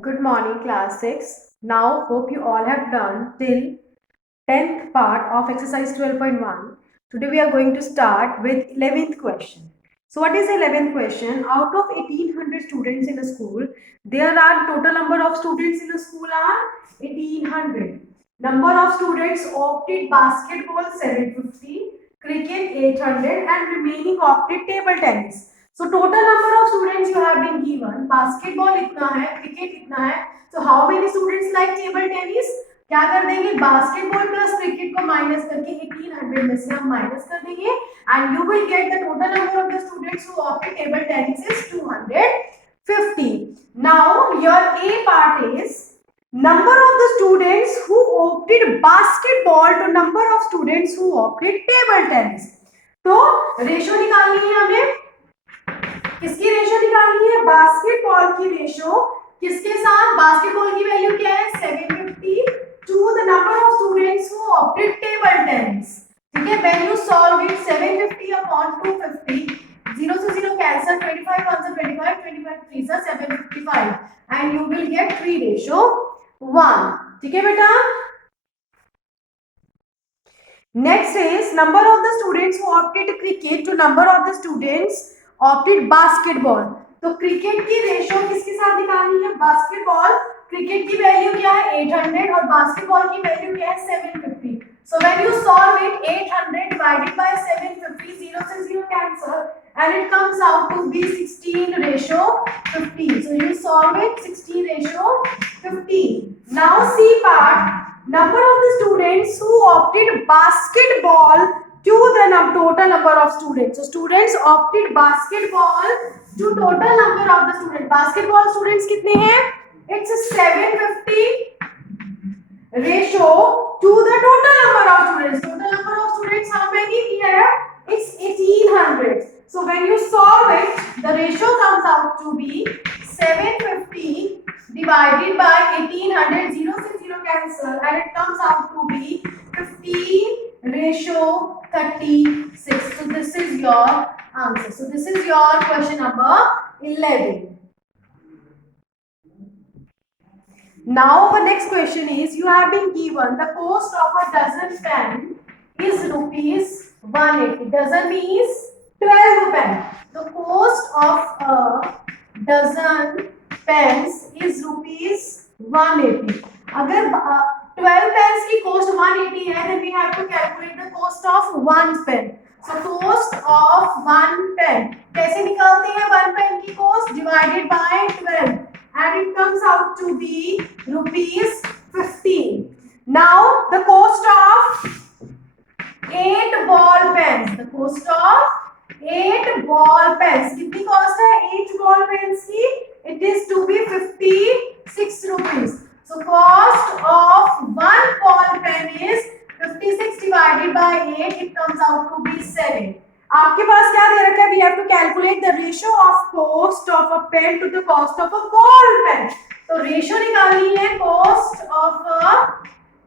Good morning, class 6. Now, hope you all have done till 10th part of exercise 12.1. Today we are going to start with 11th question. So what is the 11th question? Out of 1800 students in a school, there are total number of students in a school are 1800. Number of students opted basketball 750, cricket 800 and remaining opted table tennis. So total number of students you have been given. Basketball इतना है, cricket इतना है. So how many students like table tennis? क्या कर देंगे, basketball plus cricket को minus करके 1800 में से हम माइनस कर देंगे and you will get the total number of the students who opted table tennis is 250. Now your A part is number of the students who opted basketball to number of students who opted table tennis. तो ratio निकालनी है हमें. किसकी ratio निकालनी है? Basketball की ratio किसके साथ? बास्केटबॉल की वैल्यू क्या है? 750 to the number of students who opted table tennis. ठीक है, when you solve it 750 upon 250, 0 से 0 cancel, 25 1 से 25, 25 3 से 755 and you will get 3:1. ठीक है बेटा. Next is number of the students who opted cricket to number of the students opted basketball. तो cricket की रेशो किसके साथ निकालनी है? बास्केटबॉल. क्रिकेट की वैल्यू क्या है? 800 और बास्केटबॉल की वैल्यू क्या है? 750. So when you solve it, 800 divided by 750, 0 से 0 cancel and it comes out to be 16:15. So you solve it 16:15. Now C part. Number of the students who opted basketball to the total number of students. So students opted basketball to total number of the students. Basketball students कितने हैं? It's 750 ratio to the total number of students. Total number of students how many here? It's 1800. So when you solve it, the ratio comes out to be 750 divided by 1800, 0 से 0 cancel and it comes out to be 15:36. So this is your answer. So this is your question number 11. Now the next question is, you have been given the cost of a dozen pen is rupees 180. Dozen means 12 pen. The cost of a dozen pens is rupees 180. अगर 12 pens की cost 180 है, then we have to calculate the cost of one pen. So cost of one pen कैसे निकालते हैं? one pen की cost divided by 12 and it comes out to be rupees 15. Now the cost of 8 ball pens. The cost of 8 ball pens. कितनी cost है 8 ball pens की? It is to be 56 rupees. So cost of one ball pen is 56 divided by 8. It comes out to be 7. आपके पास क्या दे रखा है? We have to calculate the ratio of cost of a pen to the cost of a ball pen. तो ratio निकालनी है cost of a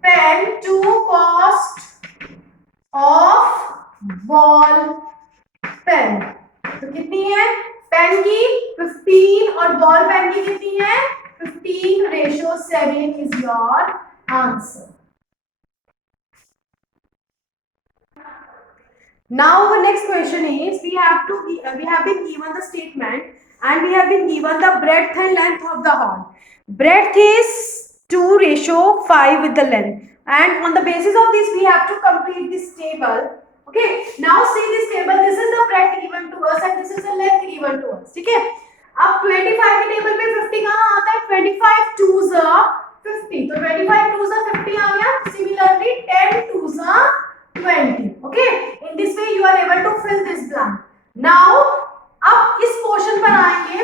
pen to cost of ball pen. तो कितनी है? पेन की 15 और बॉल पेन की कितनी है? 15:7 is your answer. Now the next question is, we have been given the statement and we have been given the breadth and length of the horn. Breadth is 2:5 with the length, and on the basis of this we have to complete this table. Okay, now see this table. This is the breadth given to us and this is the length given to us. ठीक है, अब 25 के table पे 50 कहाँ आता है? 25 2s are 50. तो 25 2s are 50 आ गया. Similarly 10 2s are 20. Okay, in this way you are able to fill this blank. Now अब इस पोर्शन पर आएंगे.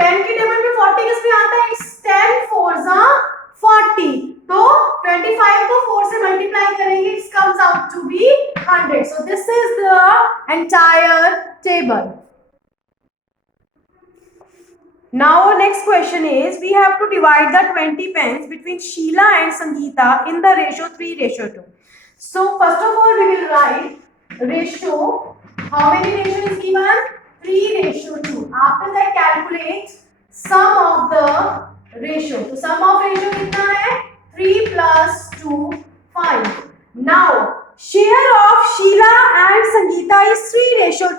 10 के टेबल में 40 किस पे आता है? It's 10 4s are 40. तो 25 को 4 से मल्टीप्लाई करेंगे. It comes out to be 100. So this is the entire table. Now next question is, we have to divide the 20 pens between Sheila and Sangeeta in the ratio 3:2. So first of all we will write ratio. How many ratio is given? 3:2. After that calculate sum of the ratio.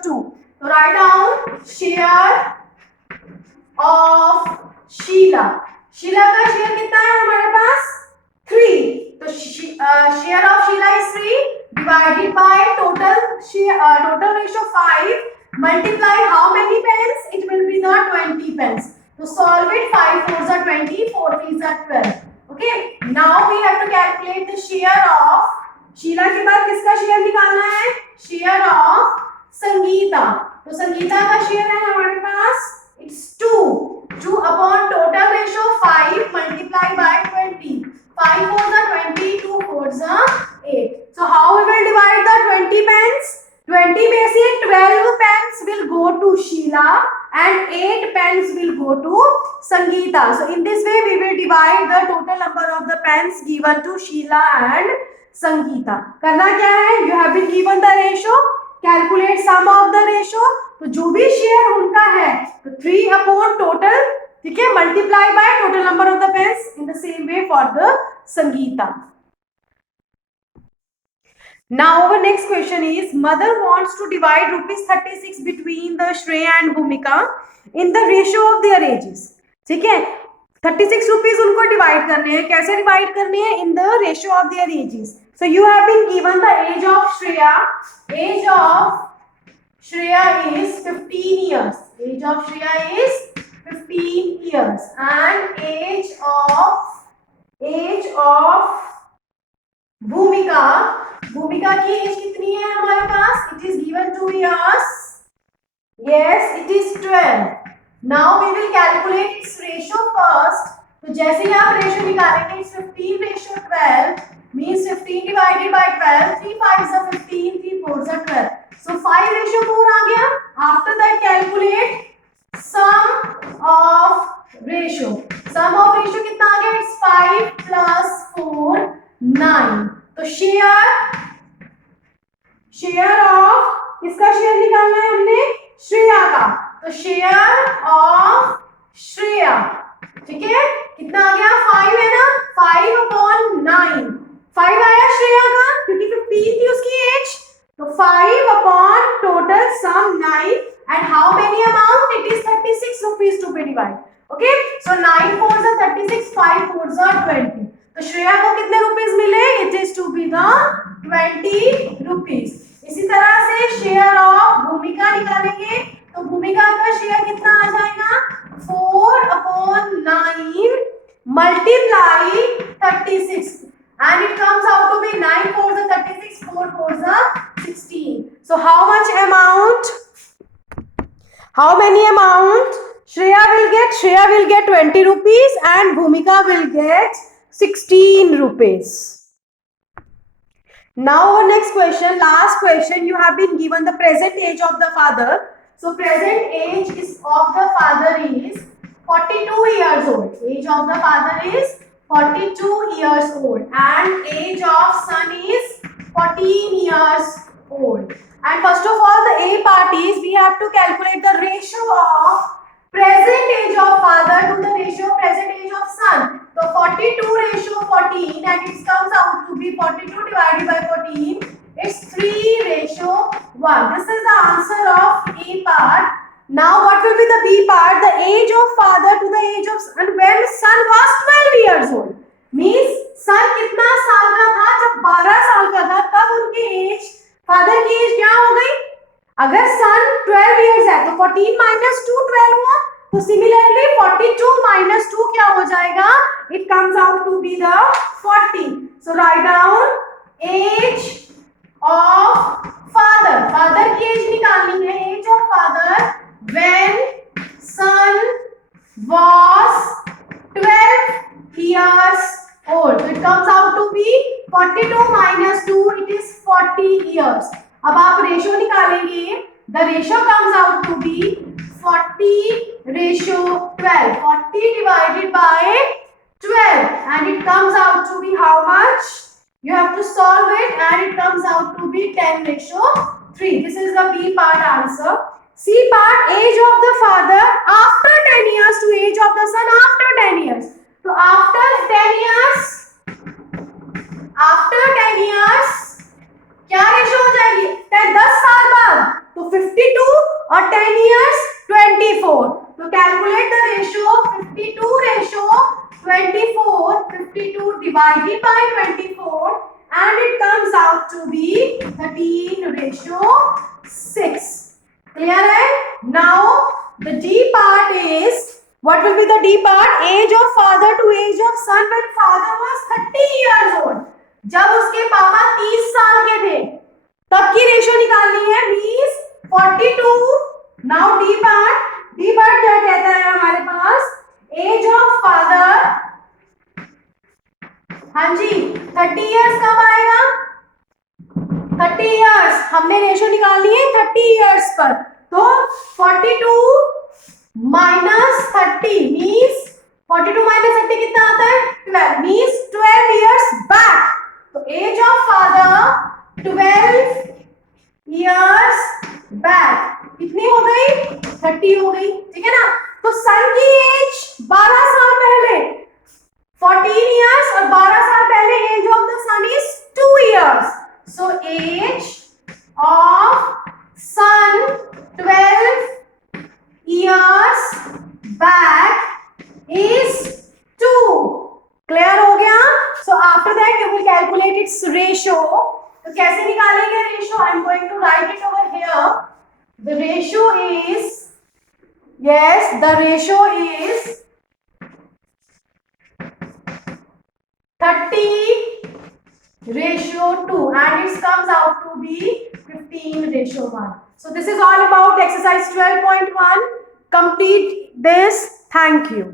2. So write down share of Sheila. Sheila का share कितना है हमारे पास 3. तो share of Sheela is 3 divided by total ratio 5 multiply how many pence? It will be the 20 pence. So solve it. 5 4s are 20, 4 3s are 12. Okay. Now we have to calculate the share of Sheela के बाद किसका share निकालना है? Share of Sangeeta. तो संगीता का share है हमारे पास it's 2 upon total ratio 5 multiplied by 20. 5 4s are 20, 2 4s are 8. So how we will divide the 20 pence? 20 में से 12 pence will go to Sheila and 8 pence will go to Sangeeta. So in this way we will divide the total number of the pence given to Sheila and Sangeeta. करना क्या है? You have been given the ratio. Calculate sum of the ratio. तो जो भी share उनका है तो 3 upon total, ठीक है, multiply by total number of the pens. In the same way for the Sangeeta. Now our next question is mother wants to divide rupees 36 between the Shreya and Bhumika in the ratio of their ages. ठीक है, 36 rupees उनको divide करने हैं. कैसे divide करने हैं? In the ratio of their edges. So you have been given the age of Shreya. Age of Shreya is 15 years. Age of Shreya is 15 years and age of Bhumika. Bhumika की as कितनी है हमारे पास? It is given 2 years. Yes, it is 12. Now we will calculate its ratio first. तो जैसे ही आप ratio निकालेंगे, it's 15 ratio 12 means 15 divided by 12. 3 5s are 15, 3 4s are 12. So 5 ratio 4 आ गया. After that calculate sum of ratio. Sum of ratio कितना आ गया? It's 5 plus 4 9. तो share of किसका share निकालना है हमने? श्रेया का. तो शेयर ऑफ श्रेया, ठीक है, कितना आ गया? 5 है ना. 5 upon 9. 5 आया श्रेया का क्योंकि 15 थी उसकी एज. तो 5 upon total sum 9 and how many amount? It is 36 rupees to be divided. Okay, so 9 4s are 36, 5 4s are 20. तो श्रेया को कितने रुपीस मिले? It is to be the 20 rupees. इसी तरह से शेयर ऑफ भूमिका निकालेंगे. तो भूमिका का शेयर कितना आ जाएगा? 4 upon 9 multiply 36 and it comes out to be 9 4s are 36, 4 4s are 16. So how much amount? How many amount Shreya will get? Shreya will get 20 rupees and Bhumika will get 16 rupees. Now our next question, last question. You have been given the present age of the father. So present age is of the father is 42 years old. Age of the father is 42 years old and age of son is 14 years old. And first of all, the A part is we have to calculate the ratio of present age of father to the ratio of present age of son. So 42 ratio 14 and it comes out to be 42 divided by 14. It's 3 ratio 1. This is the answer of A part. Now what will be the B part? The age of father to the age of son when son was 12 years old. Means son कितना साल का था? जब 12 साल का था तब उनकी एज, फादर की एज क्या हो गई? अगर सन 12 years है तो 14 minus 2 12 हुआ. तो सिमिलरली 42 minus 2 क्या हो जाएगा? It comes out to be the 40. So write down age of father. Father की एज निकालनी है. Age of father when son was 12 years old. So it comes out to be 42 minus 2. It is 40 years. अब आप ratio निकालेंगे. The ratio comes out to be 40 ratio 12. 40 divided by 12 and it comes out to be how much? You have to solve it and it comes out to be 10 ratio 3. This is the B part answer. C part, age of the father after 10 years to age of the son after 10 years. So after 10 years क्या ratio हो जाएगी? 10 साल बाद तो 52 divided by 24 and it comes out to be 13:6. Clear hai? Now the D part is, what will be the D part? Age of father to age of son when father was 30 years old. जब उसके पापा 30 साल के थे तब की ratio निकालनी है, मींस 42. नाउ डी पार्ट क्या कहता है हमारे पास? एज ऑफ फादर, हाँ जी 30 इयर्स कब आएगा? 30 इयर्स, हमने रेशियो निकालनी है 30 इयर्स पर, तो 42 माइनस 30 मींस 42 माइनस 30 कितना आता है? 12 मींस 12 इयर्स बैक. तो age of father 12 years back कितनी हो गई? 30 हो गई. ठीक है ना? तो सन की एज 12 साल पहले 14 इयर्स और 12 साल पहले age of the son is 2 years. So age of son 12 years back is 2. Clear हो गया? So after that you will calculate its ratio. तो कैसे निकालेंगे ratio? I am going to write it over here. The ratio is, yes, the ratio is 30:2 and it comes out to be 15:1. So this is all about exercise 12.1. Complete this. Thank you.